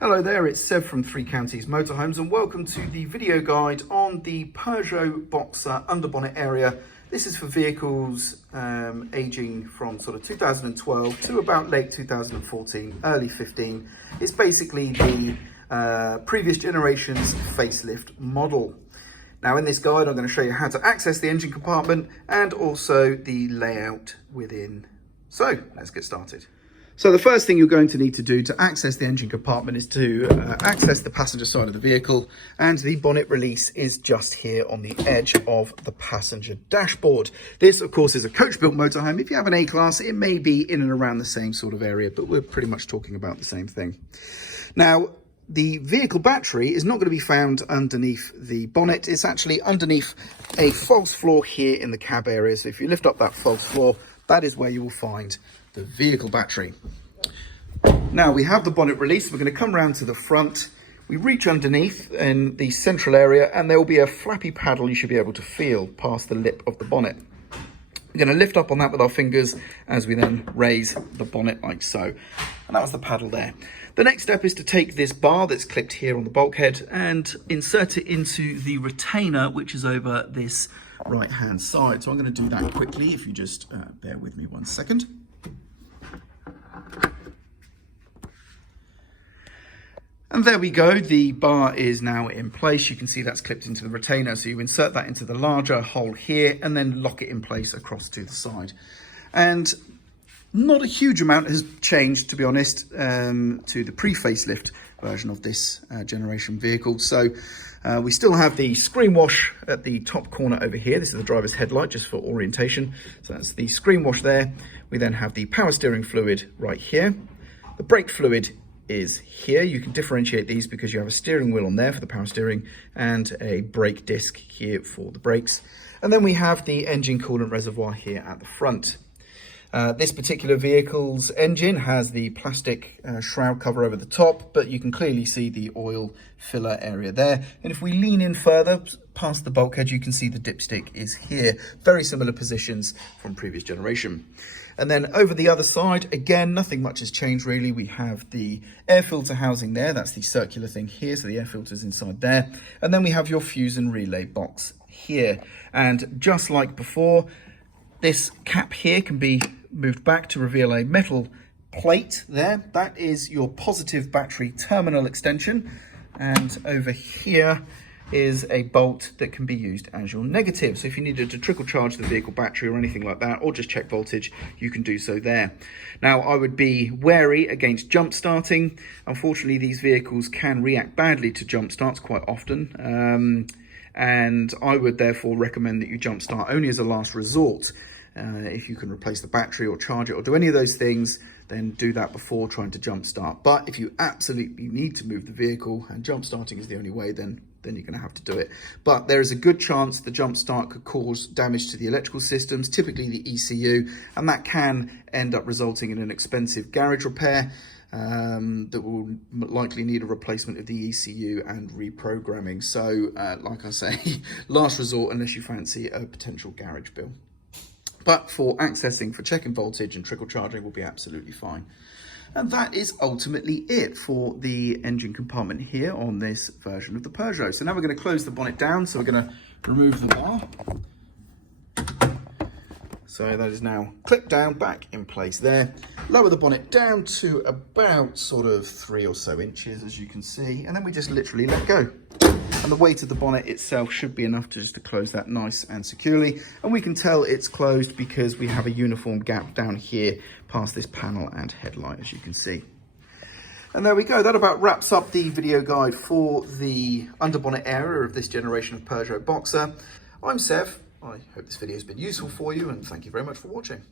Hello there, it's Seb from Three Counties Motorhomes and welcome to the video guide on the Peugeot Boxer underbonnet area. This is for vehicles aging from sort of 2012 to about late 2014, early 15. It's basically the previous generation's facelift model. Now in this guide I'm going to show you how to access the engine compartment and also the layout within. So let's get started. So the first thing you're going to need to do to access the engine compartment is to access the passenger side of the vehicle, and the bonnet release is just here on the edge of the passenger dashboard. This of course is a coach-built motorhome. If you have an A-Class, it may be in and around the same sort of area, but we're pretty much talking about the same thing. Now, the vehicle battery is not going to be found underneath the bonnet. It's actually underneath a false floor here in the cab area. So if you lift up that false floor, that is where you will find the vehicle battery. Now we have the bonnet release. We're going to come round to the front. We reach underneath in the central area and there will be a flappy paddle you should be able to feel past the lip of the bonnet. We're going to lift up on that with our fingers as we then raise the bonnet like so. And that was the paddle there. The next step is to take this bar that's clipped here on the bulkhead and insert it into the retainer, which is over this right hand side. So I'm going to do that quickly if you just bear with me 1 second. And there we go, the bar is now in place. You can see that's clipped into the retainer. So you insert that into the larger hole here and then lock it in place across to the side. And not a huge amount has changed, to be honest, to the pre-facelift version of this generation vehicle. So we still have the screen wash at the top corner over here. This is the driver's headlight, just for orientation. So that's the screen wash there. We then have the power steering fluid right here. The brake fluid is here. You can differentiate these because you have a steering wheel on there for the power steering and a brake disc here for the brakes. And then we have the engine coolant reservoir here at the front. This particular vehicle's engine has the plastic shroud cover over the top, but you can clearly see the oil filler area there. And if we lean in further past the bulkhead, you can see the dipstick is here. Very similar positions from previous generation. And then over the other side, again, nothing much has changed really. We have the air filter housing there. That's the circular thing here. So the air filter's inside there. And then we have your fuse and relay box here. And just like before, this cap here can be moved back to reveal a metal plate there. That is your positive battery terminal extension. And over here is a bolt that can be used as your negative. So if you needed to trickle charge the vehicle battery or anything like that, or just check voltage, you can do so there. Now, I would be wary against jump starting. Unfortunately, these vehicles can react badly to jump starts quite often. And I would therefore recommend that you jump start only as a last resort. If you can replace the battery or charge it or do any of those things, then do that before trying to jump start. But if you absolutely need to move the vehicle and jump starting is the only way, then you're going to have to do it. But there is a good chance the jump start could cause damage to the electrical systems, typically the ECU, and that can end up resulting in an expensive garage repair that will likely need a replacement of the ECU and reprogramming. So like I say, last resort unless you fancy a potential garage bill. But for accessing, for checking voltage and trickle charging will be absolutely fine. And that is ultimately it for the engine compartment here on this version of the Peugeot. So now we're going to close the bonnet down. So we're going to remove the bar. So that is now clipped down, back in place there. Lower the bonnet down to about sort of 3 or so inches, as you can see. And then we just literally let go. And the weight of the bonnet itself should be enough to just to close that nice and securely. And we can tell it's closed because we have a uniform gap down here past this panel and headlight, as you can see. And there we go. That about wraps up the video guide for the underbonnet area of this generation of Peugeot Boxer. I'm Sev. I hope this video has been useful for you and thank you very much for watching.